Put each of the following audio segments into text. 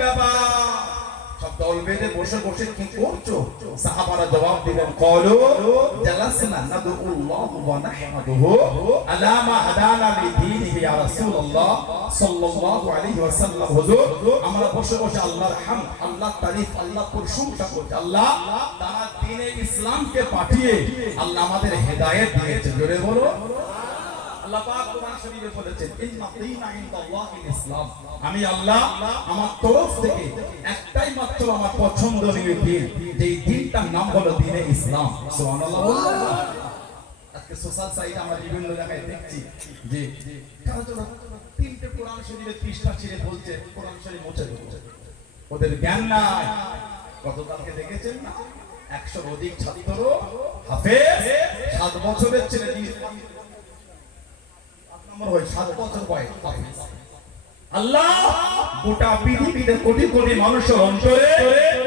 ব্যাপার? সব দল বেঁধে বসে বসে কি করছো? সাহাবারা জবাব দিলেন, ক্বালু জালাসনা নাদউল্লাহ ওয়া নাহমাদুহু আলা মা হাদানা লিদীনিহি ইয়া রাসূলুল্লাহ সাল্লাল্লাহু আলাইহি ওয়াসাল্লাম। হুজুর, আমরা বসে বসে আল্লাহর হামদ, আল্লাহর তারিফ, আল্লাহর প্রশংসা করছি। আল্লাহ তার দ্বীনে ইসলামকে পাঠিয়ে আল্লাহ আমাদের হেদায়েত দিয়েছে। জোরে বলো। আল্লাহ পাক কোরআন শরীফে বলেছেন, ইন্না দীনা ইনদাল্লাহিল ইসলাম। আমি আল্লাহ আমার তরফ থেকে একটাই মাত্র আমার পছন্দনীয় দিন, যেই দিনটার নাম হলো দ্বীনে ইসলাম। সুবহানাল্লাহ বলুন। আজকে সোশ্যাল সাইটে আমরা বিভিন্ন জায়গায় দেখছি যে কারো তিনটে কোরআন শরীফের পৃষ্ঠা ছিঁড়ে বলছে কোরআন শরীফ মুছে দিচ্ছে। ওদের জ্ঞান নাই। গতকালকে দেখেছেন না, 100 অধিক ছাত্র হাফেজ, 7 বছরের ছেলে 7 বছর বয়স। আল্লাহ গোটা পৃথিবীতে কোটি কোটি মানুষের অন্তরে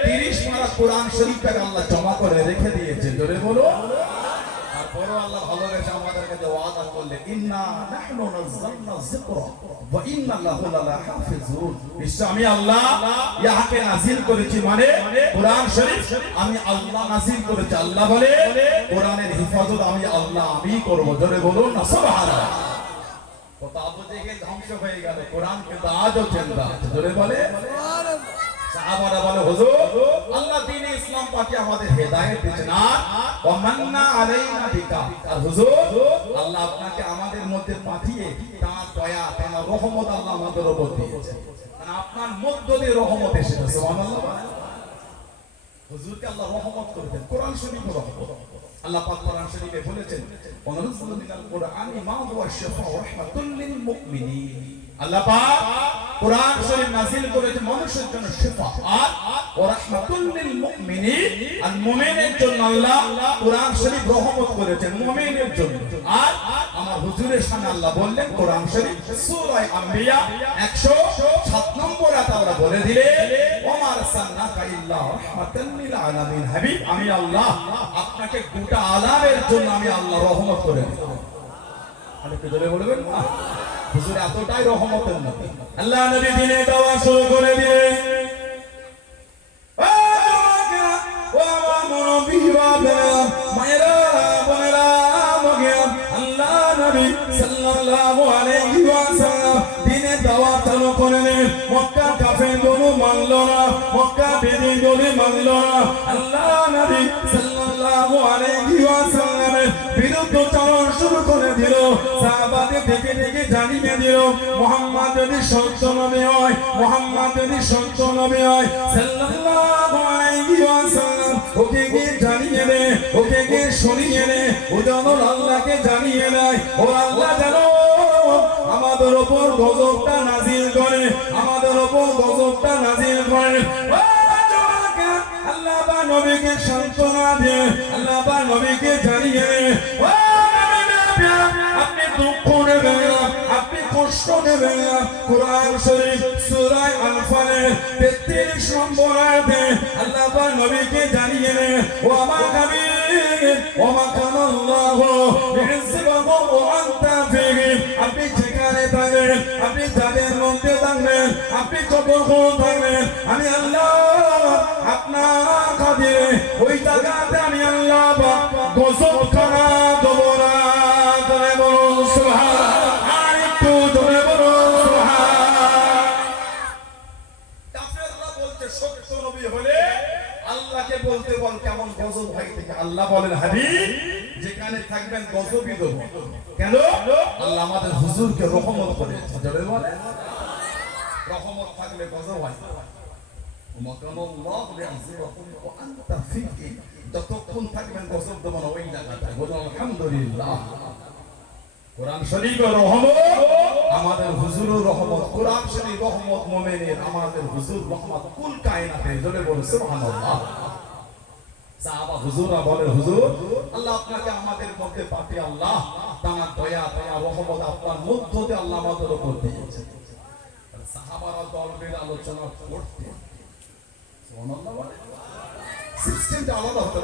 30 পারা কোরআন শরীফটাকে আল্লাহ জমা করে রেখে দিয়েছে। জোরে বলো। তারপরও আল্লাহ ভালোবেসে আমাদের কাছে ওয়াদা করলেন, ইন্না নাহনু নাযালনা যিকরা ওয়া ইন্না লাহু লাহাফিজুন। নিশ্চয় আমি আল্লাহ ইহাকে নাযিল করেছি, মানে কোরআন শরীফ আমি আল্লাহ নাযিল করেছি। আল্লাহ বলে কোরআনের হিফাজত আমি আল্লাহ আমি করব। জোরে বলুন না সুবহানাল্লাহ। কত আবু জেহেল ধ্বংস হয়ে গেল, কোরআন কিন্তু আজও জিন্দা আছে। জোরে বলে সুবহানাল্লাহ। সাহাবারা বলে, হুজুর আল্লাহ দ্বীনে ইসলাম পাঠিয়ে আমাদের হেদায়েত দিয়েছেন, আর ওয়া মান্না আলাইনা বিকা। আর হুজুর আল্লাহ আপনাকে আমাদের মধ্যে পাঠিয়ে তার দয়া, তার রহমত আল্লাহ আমাদের উপর দিয়েছেন। মানে আপনার মধ্য দিয়ে রহমত এসেছে। সুবহানাল্লাহ। হুজুরকে আল্লাহ রহমত করেছেন, কোরআন শরীফ রহমত। আল্লাহ পাক কোরআন শরীফে বলেছেন, ওয়া নাযালু মিনাল কুরআনি মা হুয়া শিফা ওয়া রাহমাতুল লিল মুমিনিন। আল্লাহ পাক কোরআন শরীফ নাযিল করেছেন মানুষের জন্য শিফা আর ওয়া রাহমাতুল লিল মুমিনিন। আর মুমিনের জন্য আল্লাহ কোরআন শরীফ রহমত করেছেন মুমিনের জন্য। আর আমার হুজুরের সামনে আল্লাহ বললেন কোরআন শরীফ সূরা আম্বিয়া 107 নম্বর আয়াত আমরা বলে দিলে, ওয়া মা আরসালনাকা ইল্লা রাহমাতাল লিল আলামিন। হাবিব, আমি আল্লাহ আপনাকে গোটা আলামের জন্য আমি আল্লাহ রহমত করে দিলাম। আরেকটু জোরে বলবেন না? হুজুর এতটাই রহমতের নবী। আল্লাহ নবী দ্বীনে দাওয়াত শুরু করে দিলেন। আল্লাহ নবী সাল্লাল্লাহু আলাইহি ওয়াসাল্লাম দ্বীনে দাওয়াত চালু করলেন। মক্কা কাফেরগুলো মানল না, মক্কা বেদীগুলো মানল না। আল্লাহ নবী সাল্লাল্লাহু আলাইহি ওয়াসাল্লামের বিরুদ্ধাচরণ শুরু করে দিল। সাহাবাদের ডেকে ডেকে জানিয়ে দিল, মুহাম্মদ যদি সত্য নবী হয়, মুহাম্মদ যদি সত্য নবী হয়, সাল্লাল্লাহু আলাইহি ওয়াসাল্লাম ওকে গিয়ে জানিয়ে দে, ওকে গিয়ে শুনিয়ে দে, ও যেন আল্লাহকে জানিয়ে দেয়, ও আল্লাহ যেন আমাদের উপর গজবটা নাযিল করে, আমাদের উপর গজবটা নাযিল করে। আল্লাহ বা নবীকে সান্ত্বনা দিয়ে, আল্লাহ বা নবীকে জানিয়ে দে, আপনি দুঃখ নেবেন না, আপনি কষ্ট নেবেন না। কোরআন শরীফ সূরা আনফালের 33 নম্বর আয়াতে আল্লাহ পাক নবীকে জানিয়ে দেন, ও আমার হাবিব, ওয়া মা কানা আল্লাহু লিইউযিবাকুম ওয়া আনতা ফীহিম। আপনি যেখানে থাকবেন, আপনি যাদের মধ্যে থাকবেন, আপনি যতক্ষণ থাকবেন, আমি আল্লাহ আপনার খাতিরে ওই জায়গাতে আমি আল্লাহ গজব খানা দেব না। আল্লাহকে বলতে বল কেমন গজব হয় থেকে। আল্লাহ বলেন, হাবিব যেখানে থাকবেন গজবই দেব। কেন? আল্লাহ আমাদের হুজুরকে রহমত করেছে। জোরে বলে রহমত থাকলে গজব হয়। যতক্ষণ থাকবেন গজব দেব না ওই জায়গাটায়। বলুন আলহামদুলিল্লাহ। কোরআন শরীফের রহমত আমাদের হুজুরের রহমত, কোরআন শরীফ রহমত মুমিনের, আমাদের হুজুর রহমত কুল কায়নাতের। জোরে বলুন সুবহানাল্লাহ। সাহাবা হুজুররা বলে, হুজুর আল্লাহ আপনাকে আমাদের মধ্যে পাঠিয়ে আল্লাহ তার দয়া, তার রহমত আপনার মধ্য দিয়ে আল্লাহ আমাদের উপর দিয়েছে। সাহাবারা দল বেঁধে আলোচনা করতে, সুবহানাল্লাহ বলে সিস্টেমটা আলাদা হতে